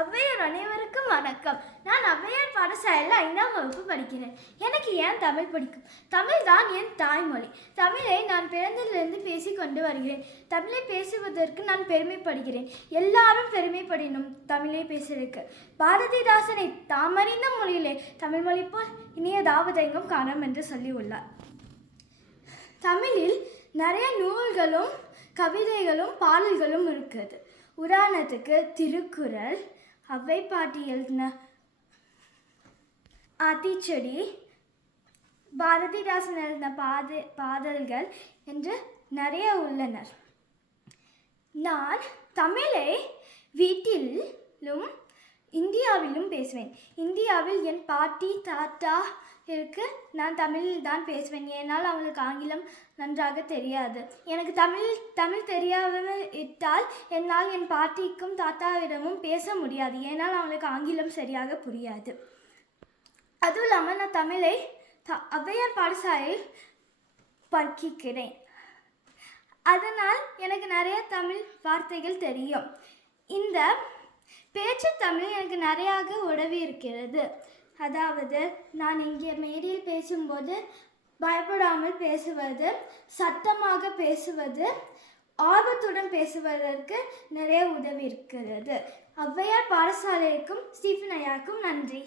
ஔவையார் அனைவருக்கும் வணக்கம். நான் ஔவையார் பாடசாலையில் 5ஆம் வகுப்பு படிக்கிறேன். எனக்கு ஏன் தமிழ் பிடிக்கும்? தமிழ் தான் என் தாய்மொழி. தமிழை நான் பிறந்ததிலிருந்து பேசிக்கொண்டு வருகிறேன். தமிழை பேசுவதற்கு நான் பெருமைப்படுகிறேன். எல்லாரும் பெருமைப்படணும் தமிழை பேசுவதற்கு. பாரதிதாசனை தாமறிந்த மொழியிலே தமிழ் மொழி போல் இனியதாவதெங்கும் காணோம் என்று சொல்லி உள்ளார். தமிழில் நிறைய நூல்களும் கவிதைகளும் பாடல்களும் இருக்குது. உதாரணத்துக்கு திருக்குறள், அவ்வை பாட்டி எழுதின ஆத்திச்சூடி, பாரதிதாசன் எழுதின பாடல்கள் என்று நிறைய உள்ளனர். நான் தமிழை வீட்டிலும் இந்தியாவிலும் பேசுவேன். இந்தியாவில் என் பாட்டி தாத்தா இருக்கு. நான் தமிழில் தான் பேசுவேன். ஏன்னால் அவங்களுக்கு ஆங்கிலம் நன்றாக தெரியாது. எனக்கு தமிழ் தெரியாமல் இட்டால் என்னால் என் பாட்டிக்கும் தாத்தாவிடமும் பேச முடியாது. ஏன்னால் அவங்களுக்கு ஆங்கிலம் சரியாக புரியாது. அதுவும் இல்லாமல் நான் தமிழை ஔவையார் பாடசாலையில் படிக்கிறேன். அதனால் எனக்கு நிறைய தமிழ் வார்த்தைகள் தெரியும். இந்த பேச்சு தமிழ் எனக்கு நிறையாக உதவி இருக்கிறது. அதாவது நான் இங்கே மேடையில் பேசும்போது பயப்படாமல் பேசுவது, சத்தமாக பேசுவது, ஆர்வத்துடன் பேசுவதற்கு நிறைய உதவி இருக்கிறது. ஔவையார் பாடசாலைக்கும் ஸ்டீஃபன் ஐயாவுக்கும் நன்றி.